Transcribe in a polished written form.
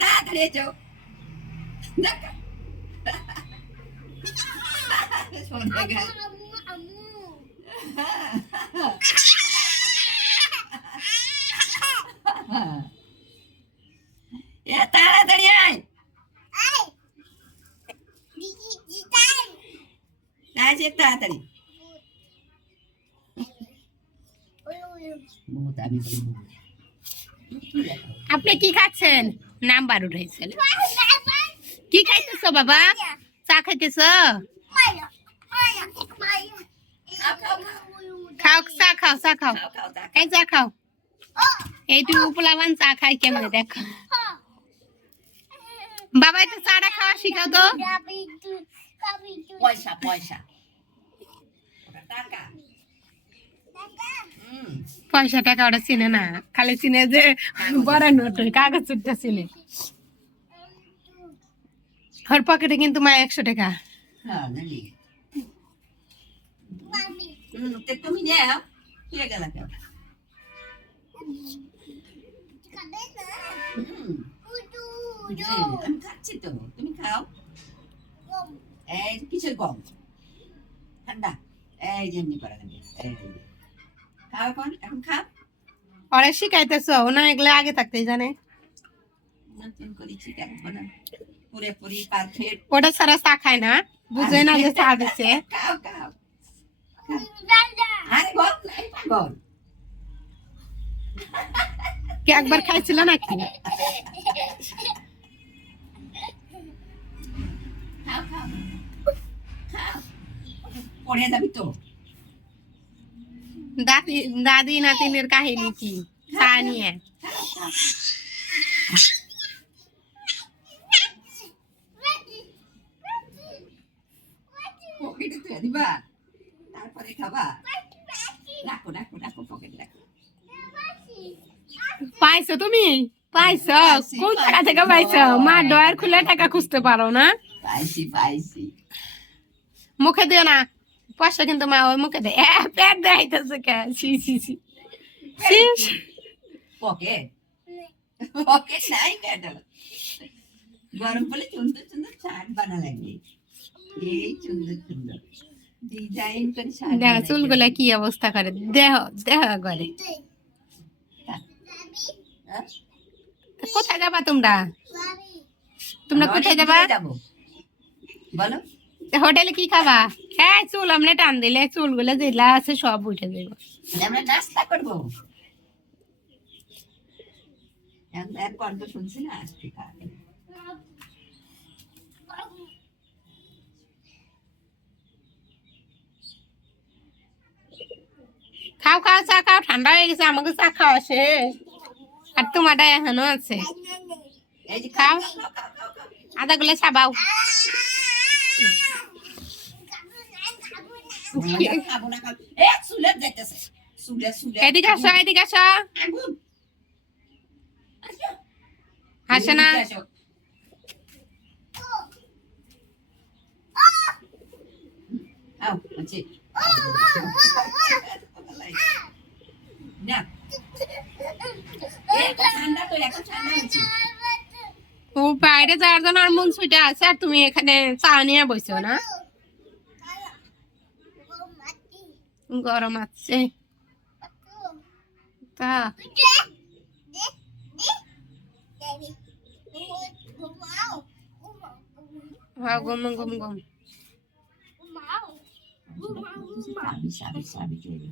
তাড়াতাড়ি এসো দেখো শোনা গেল তাড়াতাড়ি আয় আসে তাড়াতাড়ি আপনি কি খাচ্ছেন? নাম্বার উঠাইছেন। কি খাইতেছ বাবা? চা খাইতেছ? খাও চা খাও চা খাও এই চা খাও। এইটুকু পোলাবান চা খাই কেমনে দেখো। বাবা একটু চাটা খাওয়া শিখাও তো। পয়সা পয়সা টাকা পয়সা টাকা ওরা চিনে না, খালি চিনে যে বড় নোট কাগজ চুটটা চিনে। ওর পকেটে কিন্তু মা 100 টাকা। তুমি নেও কে গেল আমি খাচ্ছি তো তুমি খাও। এই কিসের গম ঠান্ডা এই যেমনি করা খাও এখন এখন খাও। ওরা শিখাইতেছ না এগুলো আগে থাকতেই জানে। ওটা ছাড়া চা খায় না, বুঝে না যে চা দিচ্ছে। কি একবার খাইছিল নাকি? পড়ে যাবি তো। দাদি দাদি নাতিনের কাহিনী কি চা নিয়ে? পকেটে তুই দিবা তারপরে খাবা। রাখো রাখো রাখো পকেটে রাখো। পাইছো তুমি? পাইছো? কোন টাকা থেকে পাইছো? মা ডয়ার খুলে টাকা খুঁজতে পারো না? পাইছি পাইছি। মুখে দিও না পয়সা, কিন্তু মা ওই মুখে দেয়। পেট দেখাইতেছে কে? সি সি সি। পকেট পকেট নাই পেট। গরম পড়লে সুন্দর সুন্দর শার্ট বানা লাগে। এই সুন্দর সুন্দর ডিজাইন করে শার্ট। দেখ চুলগুলা কি অবস্থা করে, দেহ দেহ করে। কোথায় যাবা তোমরা? তোমরা কোথায় যাবা? বলো হোটেলে কি খাবা? হ্যাঁ চুল আমরা টান দিলে চুলগুলো যেগুলা আছে সব উঠে যাবো। আমরা নাস্তা করবো। এক কণ্ঠ শুনছি না আজকে খাও খাও চা খাও, ঠান্ডা হয়ে গেছে আমাকে চা খাওয়া শেষ। আর তোমারটা এখনো আছে। এই যে খাও আধা গুলো চাবাও। এদিকে আসো এদিকে আসো। আসে না ও বাইরে যাওয়ার জন্য আর মন ছুটে আছে, আর তুমি এখানে চা নিয়ে বসছো না? গরম আছে তা হ্যাঁ গম গম গম। sabi, sabi, sabi, sabi,